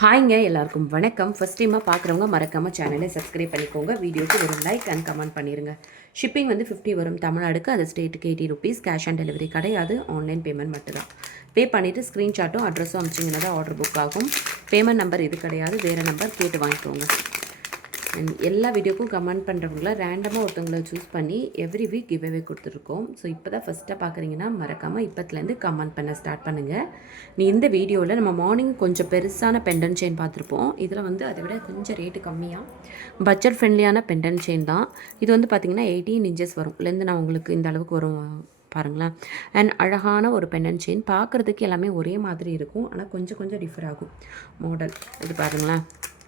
ஹாய்ங்க எல்லாருக்கும் வணக்கம். ஃபஸ்ட் டைமாக பார்க்குறவங்க மறக்காமல் சேனலை சப்ஸ்கிரைப் பண்ணிக்கோங்க. வீடியோக்கு ஒரு லைக் அண்ட் கமெண்ட் பண்ணிடுங்க ஷிப்பிங் வந்து ஃபிஃப்டி வரும் தமிழ்நாடுக்கு. அது ஸ்டேட்டுக்கு eighty rupees cash on delivery கிடையாது. ஆன்லைன் பேமெண்ட் மட்டும்தான். பே பண்ணிவிட்டு ஸ்க்ரீன்ஷாட்டும் அட்ரஸும் அமிச்சிங்கன்னா தான் ஆர்டர் புக் ஆகும். பேமெண்ட் நம்பர் இது கிடையாது. வேறு நம்பர் கேட்டு வாங்கிக்கோங்க. அண்ட் எல்லா வீடியோக்கும் கமெண்ட் பண்ணுறவங்கள ரேண்டமாக ஒருத்தவங்களை சூஸ் பண்ணி எவ்ரி வீக் கிவ் அவே கொடுத்துருக்கோம். ஸோ இப்போ தான் ஃபஸ்ட்டாக பார்க்குறீங்கன்னா மறக்காமல் இப்போத்துலேருந்து கமெண்ட் பண்ண ஸ்டார்ட் பண்ணுங்கள் நீ இந்த வீடியோவில் நம்ம மார்னிங் கொஞ்சம் பெருசான பெண்டன் செயின் பார்த்துருப்போம். இதில் வந்து அதை விட கொஞ்சம் ரேட்டு கம்மியாக பட்ஜெட் ஃப்ரெண்ட்லியான பெண்டன் செயின் தான். இது வந்து பார்த்திங்கன்னா எயிட்டீன் இன்ச்சஸ் வரும். இதுலேருந்து நான் உங்களுக்கு இந்த அளவுக்கு வரும் பாருங்களேன். அண்ட் அழகான ஒரு பெண்டன் செயின் பார்க்குறதுக்கு எல்லாமே ஒரே மாதிரி இருக்கும். ஆனால் கொஞ்சம் கொஞ்சம் டிஃபர் ஆகும். மாடல் இது பாருங்களேன்.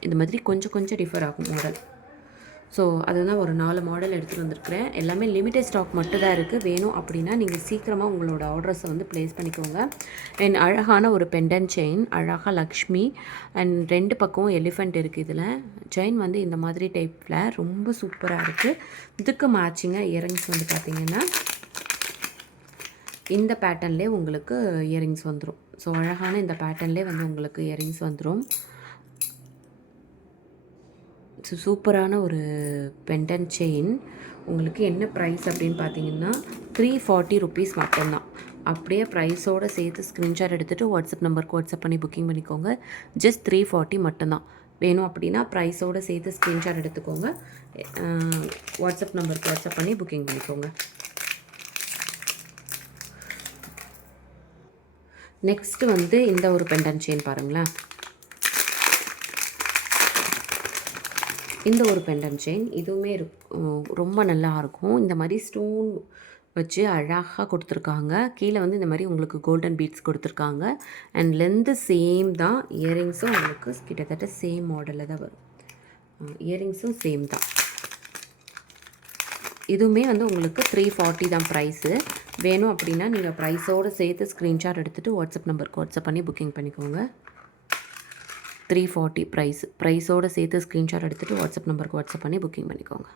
இந்த மாதிரி கொஞ்சம் கொஞ்சம் டிஃபர் ஆகும் மாடல் ஸோ அதுதான் ஒரு நாலு மாடல் எடுத்துகிட்டு வந்திருக்கிறேன். எல்லாமே லிமிட்டட் ஸ்டாக் மட்டும் தான் இருக்குது வேணும் அப்படின்னா நீங்கள் சீக்கிரமாக உங்களோட ஆர்டர்ஸை வந்து ப்ளேஸ் பண்ணிக்கோங்க. அண்ட் அழகான ஒரு பெண்டன் செயின் அழகாக லக்ஷ்மி அண்ட் ரெண்டு பக்கமும் எலிஃபண்ட் இருக்குது இதில். செயின் வந்து இந்த மாதிரி டைப்பில் ரொம்ப சூப்பராக இருக்குது இதுக்கு மேட்சிங்காக இயரிங்ஸ் வந்து பார்த்திங்கன்னா இந்த பேட்டர்ன்லேயே உங்களுக்கு இயரிங்ஸ் வந்துடும் ஸோ அழகான இந்த பேட்டர்ன்லேயே வந்து உங்களுக்கு இயரிங்ஸ் வந்துடும் சூப்பரான ஒரு பெண்டன் செயின். உங்களுக்கு என்ன ப்ரைஸ் அப்படின்னு பார்த்தீங்கன்னா த்ரீ ஃபார்ட்டி ருபீஸ் மட்டும்தான். அப்படியே ப்ரைஸோடு சேர்த்து ஸ்க்ரீன்ஷாட் எடுத்துகிட்டு வாட்ஸ்அப் நம்பருக்கு வாட்ஸ்அப் பண்ணி புக்கிங் பண்ணிக்கோங்க. ஜஸ்ட் த்ரீ ஃபார்ட்டி மட்டும்தான். வேணும் அப்படின்னா ப்ரைஸோடு சேர்த்து ஸ்க்ரீன்ஷாட் எடுத்துக்கோங்க. வாட்ஸ்அப் நம்பருக்கு வாட்ஸ்அப் பண்ணி புக்கிங் பண்ணிக்கோங்க. நெக்ஸ்ட்டு வந்து இந்த ஒரு பெண்டன் செயின் பாருங்களேன். இந்த ஒரு பெண்டன் செயின் இதுவுமே ரொம்ப நல்லா இருக்கும் இந்த மாதிரி ஸ்டோன் வச்சு அழகாக கொடுத்துருக்காங்க. கீழே வந்து இந்த மாதிரி உங்களுக்கு கோல்டன் பீட்ஸ் கொடுத்துருக்காங்க. அண்ட் லென்த்து சேம் தான். இயரிங்ஸும் உங்களுக்கு கிட்டத்தட்ட சேம் மாடலில் தான் வரும். இயரிங்ஸும் சேம் தான். இதுவுமே வந்து உங்களுக்கு த்ரீ ஃபார்ட்டி தான் ப்ரைஸு வேணும் அப்படின்னா நீங்கள் ப்ரைஸோடு சேர்த்து ஸ்க்ரீன்ஷாட் எடுத்துகிட்டு வாட்ஸ்அப் நம்பருக்கு வாட்ஸ்அப் பண்ணி புக்கிங் பண்ணிக்கோங்க. த்ரீ ஃபார்ட்டி ப்ரைஸ் ப்ரைஸோடு சேர்த்து ஸ்க்ரீன்ஷாட் எடுத்துகிட்டு வாட்ஸ்அப் நம்பருக்கு வாட்ஸ்அப் பண்ணி புக்கிங் பண்ணிக்கோங்க.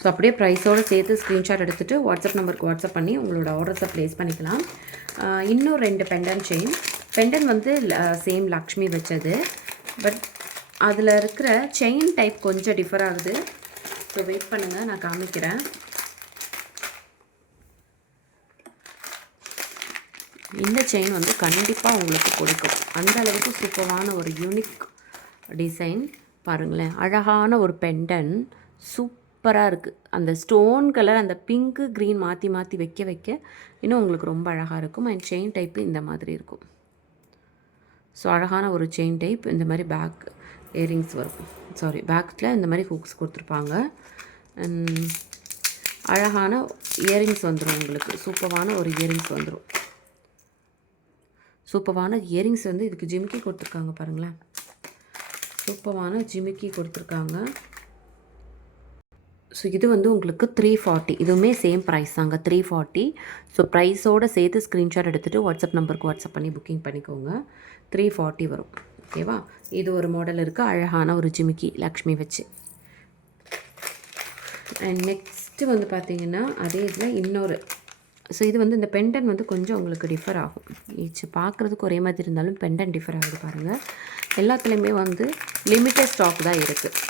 ஸோ அப்படியே ப்ரைஸோடு சேர்த்து ஸ்க்ரீன்ஷாட் எடுத்துகிட்டு வாட்ஸ்அப் நம்பருக்கு வாட்ஸ்அப் பண்ணி உங்களோட ஆர்டர்ஸை ப்ளேஸ் பண்ணிக்கலாம். இன்னும் ரெண்டு பெண்டன் செயின் பெண்டன் வந்து சேம் லக்ஷ்மி வச்சது. பட் அதில் இருக்கிற செயின் டைப் கொஞ்சம் டிஃபர் ஆகுது. ஸோ வெயிட் பண்ணுங்கள் நான் காமிக்கிறேன். இந்த செயின் வந்து கண்டிப்பாக உங்களுக்கு கொடுக்கும். அந்த அளவுக்கு சூப்பரான ஒரு யூனிக் டிசைன் பாருங்களேன். அழகான ஒரு பெண்டன் சூப்பராக இருக்குது அந்த ஸ்டோன் கலர் அந்த பிங்க்கு க்ரீன் மாற்றி மாற்றி வைக்க வைக்க இன்னும் உங்களுக்கு ரொம்ப அழகாக இருக்கும். அண்ட் செயின் டைப்பு இந்த மாதிரி இருக்கும். ஸோ அழகான ஒரு செயின் டைப் இந்த மாதிரி பேக் இயரிங்ஸ் வரும். சாரி பேக்கில் இந்த மாதிரி ஹூக்ஸ் கொடுத்துருப்பாங்க. அழகான இயரிங்ஸ் வந்துடும் உங்களுக்கு. சூப்பரான ஒரு இயரிங்ஸ் வந்துடும் சூப்பரான இயரிங்ஸ் வந்து இதுக்கு ஜிமிக்கி கொடுத்துருக்காங்க பாருங்களேன். சூப்பரான ஜிமிக்கி கொடுத்துருக்காங்க. ஸோ இது வந்து உங்களுக்கு த்ரீ ஃபார்ட்டி இதுவுமே சேம் ப்ரைஸ் தாங்க த்ரீ ஃபார்ட்டி ஸோ ப்ரைஸோடு சேர்த்து ஸ்க்ரீன்ஷாட் எடுத்துகிட்டு வாட்ஸ்அப் நம்பருக்கு வாட்ஸ்அப் பண்ணி புக்கிங் பண்ணிக்கோங்க. த்ரீ ஃபார்ட்டி வரும். ஓகேவா இது ஒரு மாடல் இருக்குது அழகான ஒரு ஜிமிக்கி லக்ஷ்மி வச்சு. அண்ட் நெக்ஸ்ட்டு வந்து பார்த்தீங்கன்னா அதே இதில் இன்னொரு ஸோ இது வந்து இந்த பெண்டன் வந்து கொஞ்சம் உங்களுக்கு டிஃபர் ஆகும். ஈச்சு பார்க்குறதுக்கு ஒரே மாதிரி இருந்தாலும் பெண்டன் டிஃபர் ஆகுது பாருங்கள் எல்லாத்துலேயுமே வந்து லிமிட்டட் ஸ்டாக் தான் இருக்குது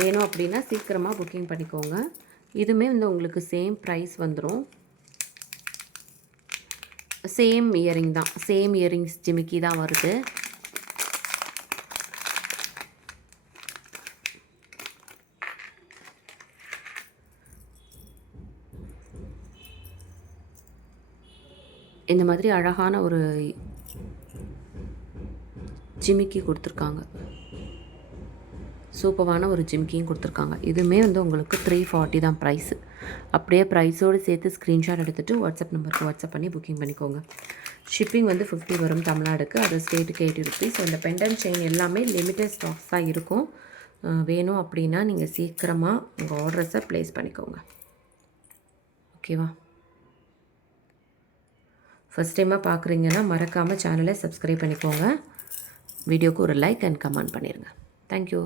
வேணும் அப்படின்னா சீக்கிரமாக புக்கிங் பண்ணிக்கோங்க. இதுவுமே வந்து உங்களுக்கு சேம் ப்ரைஸ் வந்துடும் சேம் இயரிங் தான். சேம் இயரிங்ஸ் ஜிமிக்கி தான் வருது. இந்த மாதிரி அழகான ஒரு ஜிமிக்கி கொடுத்துருக்காங்க. சூப்பரான ஒரு ஜிம்கியும் கொடுத்துருக்காங்க. இதுவுமே வந்து உங்களுக்கு த்ரீ ஃபார்ட்டி தான் ப்ரைஸு அப்படியே ப்ரைஸோடு சேர்த்து ஸ்க்ரீன்ஷாட் எடுத்துகிட்டு வாட்ஸ்அப் நம்பருக்கு வாட்ஸ்அப் பண்ணி புக்கிங் பண்ணிக்கோங்க. ஷிப்பிங் வந்து ஃபிஃப்டி வரும் தமிழ்நாடுக்கு. அது ஸ்டேட்டுக்கு எயிட்டி ருபீஸ் இந்த பெண்டன் செயின் எல்லாமே லிமிட்டட் ஸ்டாக்ஸ் தான் இருக்கும். வேணும் அப்படின்னா நீங்கள் சீக்கிரமாக உங்கள் ஆர்டர்ஸை ப்ளேஸ் பண்ணிக்கோங்க. ஓகேவா ஃபஸ்ட் டைமாக பார்க்குறீங்கன்னா மறக்காமல் சேனலை சப்ஸ்கிரைப் பண்ணிக்கோங்க. வீடியோக்கு ஒரு லைக் அண்ட் கமெண்ட் பண்ணிடுங்க தேங்க்யூ